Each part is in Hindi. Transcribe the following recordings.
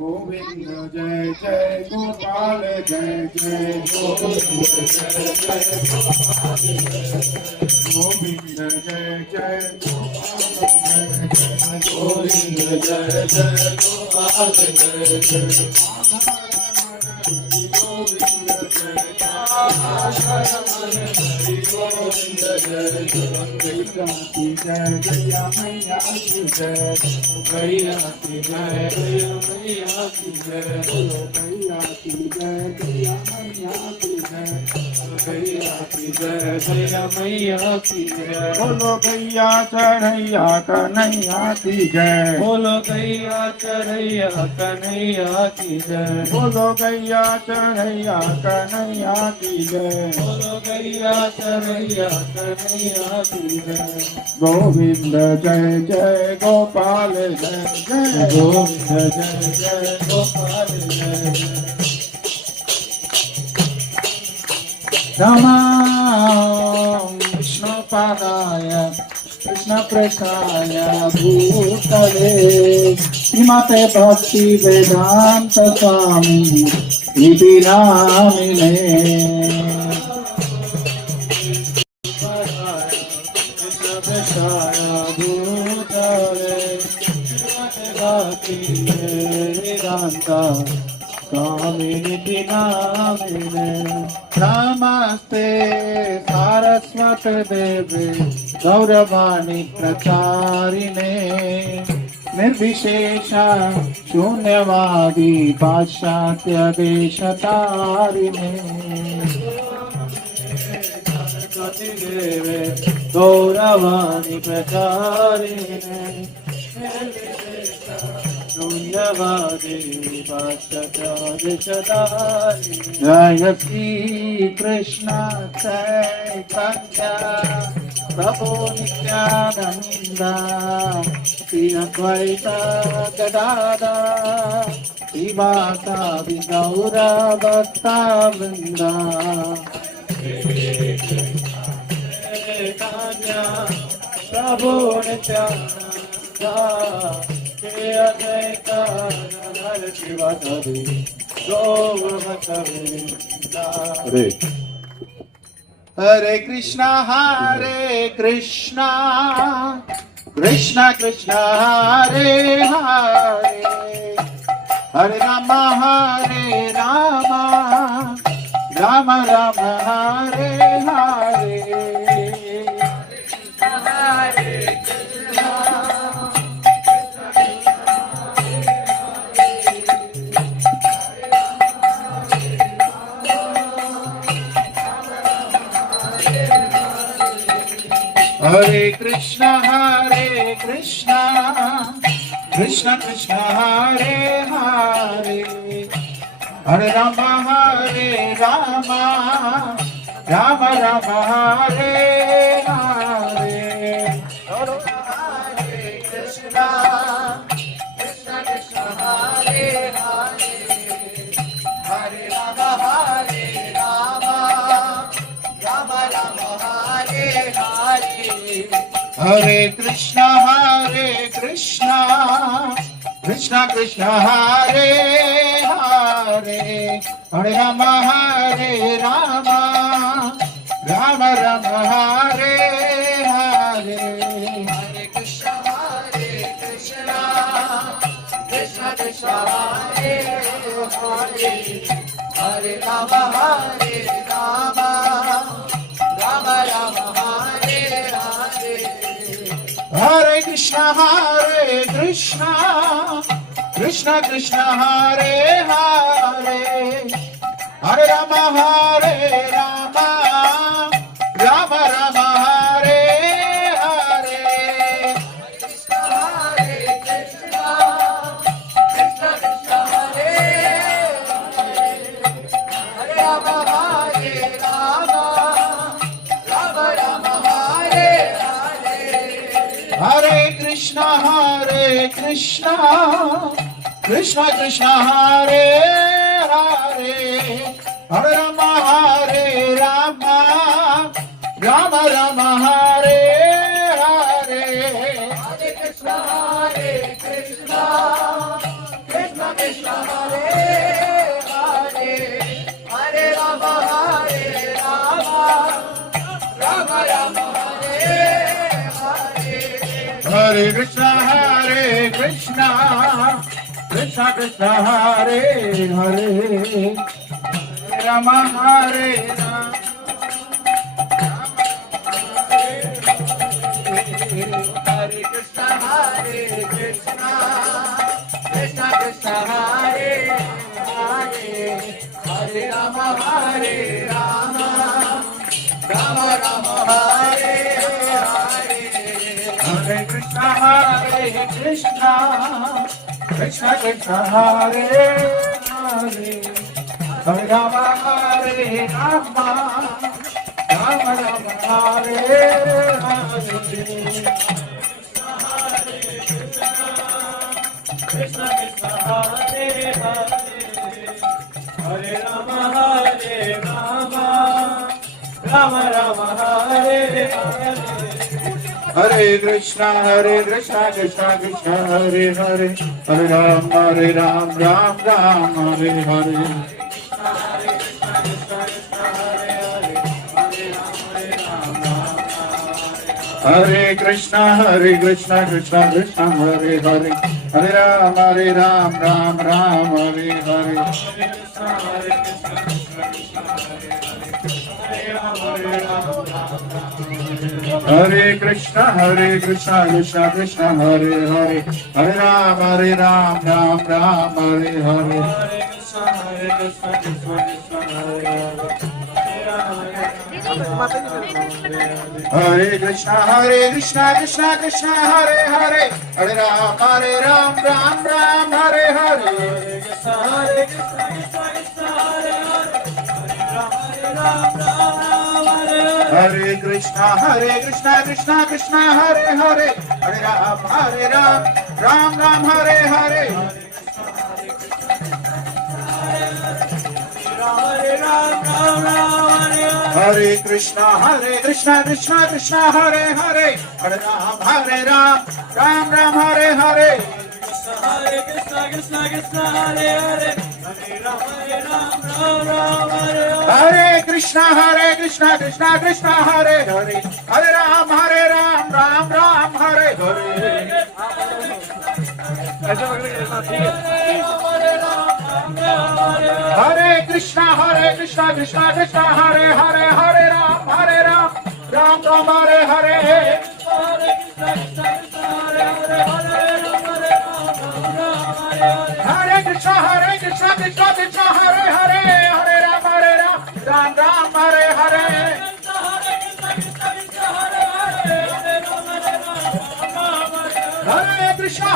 गोविंद जय जय गोपाल जय जय गोविंद जय जय गोविंद जय जय गोपाल जय जय गोविंद जय जय जया मैया की जय मैया की जय मैया की जय मैया की जय जया मैया की जय मैया की जय जया मैया की जय बोलो गैया चढ़ैया कन्हैया की जय बोलो गैया चढ़ैया कन्हैया की जय बोलो गैया चढ़ैया कन्हैया की जय बोलो गैया चढ़ैया कन्हैया की जय गोविंद जय जय गोपाल जय जय गोविंद जय जय गोपाल जय जय नमः विष्णुपादाय कृष्णप्रेष्ठाय भूतले श्रीमते भक्ति वेदांत स्वामी इति नामिने कृष्णप्रेष्ठाय भूतले श्रीमते भक्ति वेदांत स्वामिनिति नामिने नमस्ते सारस्वत देवे गौरवाणी प्रचारिणे निर्विशेष शून्यवादी पाश्चात्य देशतारिणे सरस्वती देवे गौरवाणी प्रचारिणे जय श्री कृष्ण चैतन्य प्रभु नित्यानंद श्री अद्वैत गदाधर श्रीवासादि गौर भक्ता वृंद प्रभु नित्यानंद हरे Krishna Krishna Krishna Hare Hare Hare Ram Ram Ram Hare Hare Hare Krishna Krishna Krishna Hare Hare Hare Ram Ram Ram Hare Hare Hare Krishna Krishna Hare Hare Hare Ram Ram Hare Hare Hare Krishna Krishna Krishna Hare Hare Hare Ram Ram Ram Hare Hare Hare Krishna Krishna Krishna Hare Hare Hare Ram Ram Ram Hare Hare Hare Krishna Krishna Krishna Hare Hare Hare Ram Ram Ram Hare Hare Hare Krishna Krishna Hare Hare Hare Ram Ram Ram Hare Hare Hare Krishna Hare Krishna Krishna Krishna Hare Hare Hare Rama Hare Rama Rama Rama Hare Hare Hare Krishna Krishna Krishna Hare Hare Hare Rama Hare Rama Rama Rama Hare Hare Hare Krishna Krishna Krishna Hare Hare Rama Hare Rama Hare Krishna Krishna Krishna Hare Hare Hare Rama Hare Rama Rama Rama Hare Hare Hare Krishna Krishna Krishna Krishna Hare Hare Hare Rama Hare Rama Rama Rama Hare Hare Krishna Krishna Hare Hare Hare Rama Hare Rama Rama Rama Hare Hare Hare Krishna Krishna Krishna Hare Hare Hare Ram Ram Ram Hare Hare Hare Krishna Krishna Krishna Hare Hare Hare Ram Ram Ram Hare Hare Hare Krishna Krishna Krishna Hare Hare Hare Ram Ram Ram Hare Hare Hare Krishna Krishna Krishna Hare Hare Hare Ram Ram Ram Hare Hare Hare Krishna Krishna Krishna Hare Hare Hare Ram Ram Ram Hare Hare Hare Krishna Krishna Krishna Hare Hare Hare Ram Ram Ram Hare Hare Hare Krishna Krishna Hare Hare Hare Krishna Krishna Hare Hare Hare Ram Ram Ram Hare Hare Hare Krishna Krishna Hare Hare Hare Ram Ram Ram Hare Hare Hare Krishna Krishna Hare Hare Hare Ram Ram Ram Hare Hare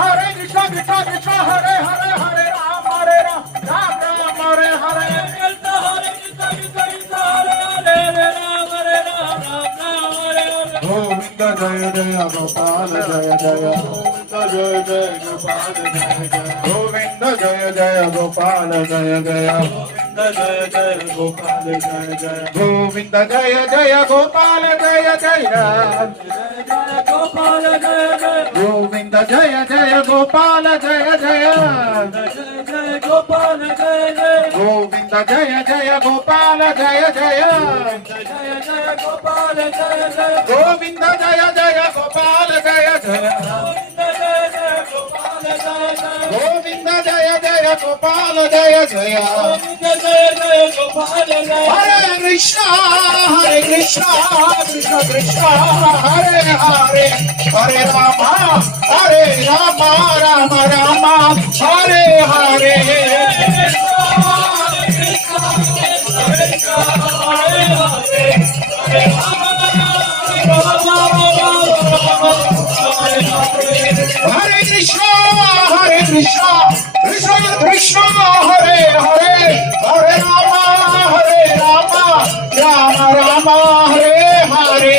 Hare Krishna Krishna Hare Hare Hare Ram Ram Hare Hare Govinda Jaya Jaya Gopal Jaya Jaya Govinda Jaya Jaya Gopal Jaya Jaya Govinda Jaya Jaya Gopal Jaya Jaya Govinda Jaya Jaya Gopal Jaya Jaya Govinda Jaya Jaya Gopal Jaya Jaya Govinda Jaya Jaya Gopal Jaya Jaya Govinda Jaya Jaya Gopal Jaya Jaya Hare Krishna Krishna Krishna Hare Hare Hare Rama Rama Rama Hare Hare Hare Krishna Krishna Krishna Hare Hare Hare Rama Rama Rama Hare Hare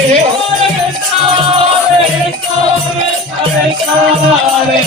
Hare Krishna Hare Hare